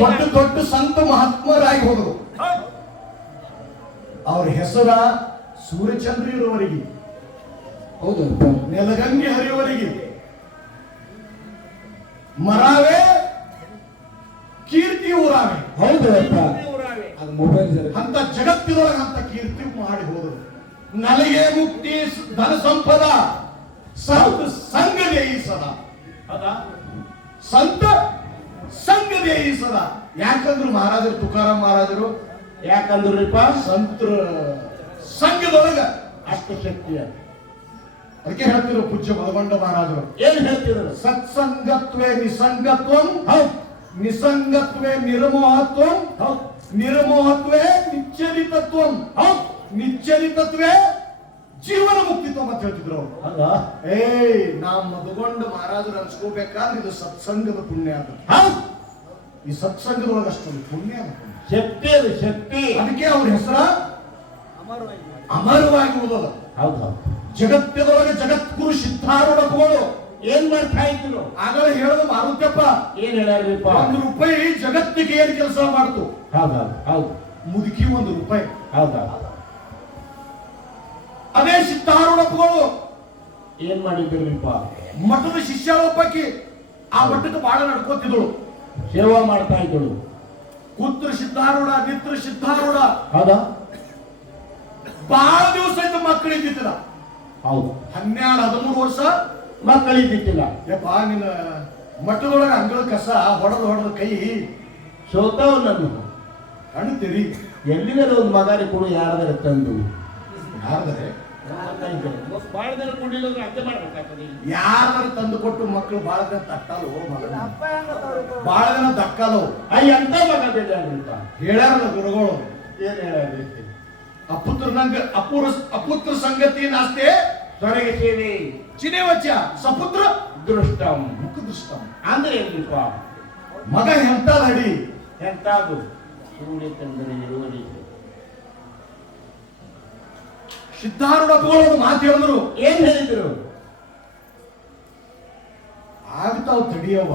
ದೊಡ್ಡ ದೊಡ್ಡ ಸಂತ ಮಹಾತ್ಮರಾಗಿ ಹೋದರು. ಅವ್ರ ಹೆಸರ ಸೂರ್ಯಚಂದ್ರ ಇರುವವರೆಗೆ, ಹೌದು, ನೆಲಗಂಗೆ ಹರಿಯುವವರೆಗೆ ಮರಾವೆ ಕೀರ್ತಿ ಊರಾವೆ. ಹೌದು ಮೊಬೈಲ್ ಅಂತ ಜಗತ್ತಿನೊಳಗೆ ಅಂತ ಕೀರ್ತಿ ಮಾಡಿ ಹೋದರು. ನಲಿಗೆ ಮುಕ್ತಿ ಧನ ಸಂಪದ ಸಂತ ಸಂಘದೇ ಈ ಸದಾ. ಸಂತ ಸಂಘದೇ ಈ ಸದಾ. ಯಾಕಂದ್ರು ಮಹಾರಾಜರು, ತುಕಾರಾಮ್ ಮಹಾರಾಜರು ಯಾಕಂದ್ರಿಪ್ಪ ಸಂತ ಸಂಘದೊಳಗ ಅಷ್ಟು ಶಕ್ತಿ ಅದ. ಅದಕ್ಕೆ ಹೇಳ್ತಿದ್ರು ಪೂಜ್ಯ ಮಲಗೊಂಡ ಮಹಾರಾಜರು. ಏನ್ ಹೇಳ್ತಿದ್ರು? ಸತ್ಸಂಗತ್ವೇ ನಿಸಂಗತ್ವಂ, ನಿಸಂಗತ್ವೇ ನಿರ್ಮೋಹತ್ವಂ, ನಿರ್ಮೋಹತ್ವೇ ನಿಶ್ಚಲಿತತ್ವಂ, ನಿಶ್ಚಲಿತತ್ವೇ ಜೀವನ ಮುಕ್ತಿತ್ವ ಅಂತ ಹೇಳ್ತಿದ್ರು ಅವರು. ನಾವು ಮದುಗೊಂಡ ಮಹಾರಾಜರು ಅನ್ಸ್ಕೋಬೇಕಾದ್ರೆ ಇದು ಸತ್ಸಂಗದ ಪುಣ್ಯ ಅಂತ. ಈ ಸತ್ಸಂಗದೊಳಗೆ ಅಷ್ಟೊಂದು ಪುಣ್ಯ ಶಕ್ತಿ, ಅದು ಶಕ್ತಿ. ಅದಕ್ಕೆ ಅವ್ರ ಹೆಸರ ಅಮರವಾಗಿ ಉಳಿದ. ಹೌದು, ಜಗತ್ತಿನೊಳಗೆ ಜಗದ್ಗುರು ಸಿದ್ಧಾರೂಢಗಳು ಏನ್ ಮಾಡ್ತಾ ಇದ್ರು? ಆಗಲೇ ಹೇಳೋದು ಮಾರುತ್ಯಪ್ಪ ಏನ್ ಹೇಳ್ಯಾರ್ರಿಪ್ಪ? 1 ರೂಪಾಯಿ ಜಗತ್ತಿಗೆ ಏನ್ ಕೆಲಸ ಮಾಡ್ತು? ಹೌದು, ಮುದುಕಿ 1 ರೂಪಾಯಿ. ಹೌದಾ? ಅದೇ ಸಿದ್ಧಾರೂಢಗಳು ಏನ್ ಮಾಡಿದ್ರಿಪ್ಪ? ಮಠದ ಶಿಷ್ಯಳೊಬ್ಬಾಕಿ ಆ ಮಠಕ್ಕೆ ಬಹಳ ನಡ್ಕೋತಿದ್ದಳು, ಸೇವಾ ಮಾಡ್ತಾ ಇದ್ದಳು. ಕುತ್ರ ಸಿದ್ಧಾರೂಢ, ನಿತ್ರ ಸಿದ್ಧಾರೂಢ. ಹೌದಾ? ಬಹಳ ದಿವಸ ಆಯ್ತು ಮಕ್ಕಳಿದ್ದಿಲ್ಲ. ಹೌದು, 12-13 ವರ್ಷ ಮಕ್ಕಳಿದ್ದಿಲ್ಲ. ಯಪ್ಪ ನಿನ್ನ ಮಠದೊಳಗೆ ಅಂಗಳ ಕಸ ಹೊಡೆದು ಕೈ ಸೋತಾವ್. ನನ್ನ ಕಾಣುತ್ತೀರಿ. ಎಲ್ಲಿಗಾರ ಒಂದು ಮಗಾರಿ ಕೊಡು, ಯಾರಾದ್ರೆ ತಂದು. ಯಾರಾದ್ರೆ ಬಹಳ ದಿನ ಕುಡಿಲಿಲ್ಲ ಅರ್ಥ ಮಾಡ್ಬೇಕಾಗ್ತದೆ. ಯಾರು ತಂದು ಕೊಟ್ಟು ಮಕ್ಕಳು ಬಹಳ ದಿನ ತಟ್ಟಲು, ಬಹಳ ದಿನ ದಕ್ಕಲು. ಎಂತ ಮಗ ಬೇಜಾರಿಪ್ಪ. ಹೇಳ್ಯಾರಲ್ಲ ಗುರುಗಳು. ಏನ್ ಹೇಳಿ? ಅಪುತ್ರ ಸಂಗತಿ ನಾಸ್ತೆ ಸ್ವರ್ಗ ಸೇವೆ ಚಿನೇವಚ್ಚ ಸಪುತ್ರ ದೃಷ್ಟಂ. ಮುಖ ದೃಷ್ಟಂ ಅಂದ್ರೆ ಏನ್ರಿಪ್ಪ? ಮಗ ಎಂತದ ಅಡಿ ಎಂತಾದು? ಸೂರ್ಯ ಚಂದ್ರ ಇರುವಡಿ. ಸಿದ್ಧಾರೂಢಗಳು ಮಾತು ಹೇಳಿದ್ರು. ಏನ್ ಹೇಳಿದ್ರು? ಆಗ್ತಾವ್ ತಡಿಯವ್ವ,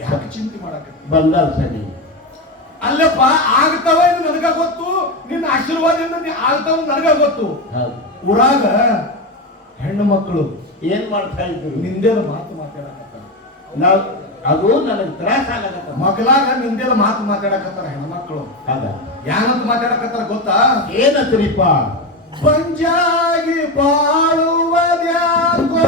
ಯಾಕೆ ಚಿಂತೆ ಮಾಡಕ ಬಂದಾರ ಸರಿ. ಅಲ್ಲಪ್ಪ, ಆಗ್ತಾವ ಇದು ನನಗ ಗೊತ್ತು, ನಿನ್ನ ಆಶೀರ್ವಾದದಿಂದ ಆಗ್ತಾವ ನನಗ ಗೊತ್ತು. ಊರಾಗ ಹೆಣ್ಣು ಮಕ್ಕಳು ಏನ್ ಮಾಡ್ತಾ ಇದ್ರು? ನಿಂದೇದ ಮಾತು ಮಾತಾಡಕತ್ತಾರ. ನಾವ್ ಅದು ನನಗೆ ತ್ರಾಸ ಆಗತ್ತ. ಮಕ್ಕಳಾಗ ನಿಂದೇದ ಮಾತು ಮಾತಾಡಕತ್ತಾರ ಹೆಣ್ಮಕ್ಳು. ಯಾನಂತ ಮಾತಾಡಕತ್ತಾರ ಗೊತ್ತಾ? ಏನತ್ರಿಪ್ಪ? ಪಂಜಾಗಿ ಬಾಳುವುದ್ಯಾಕೋ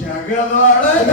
ಜಗದೊಳಗ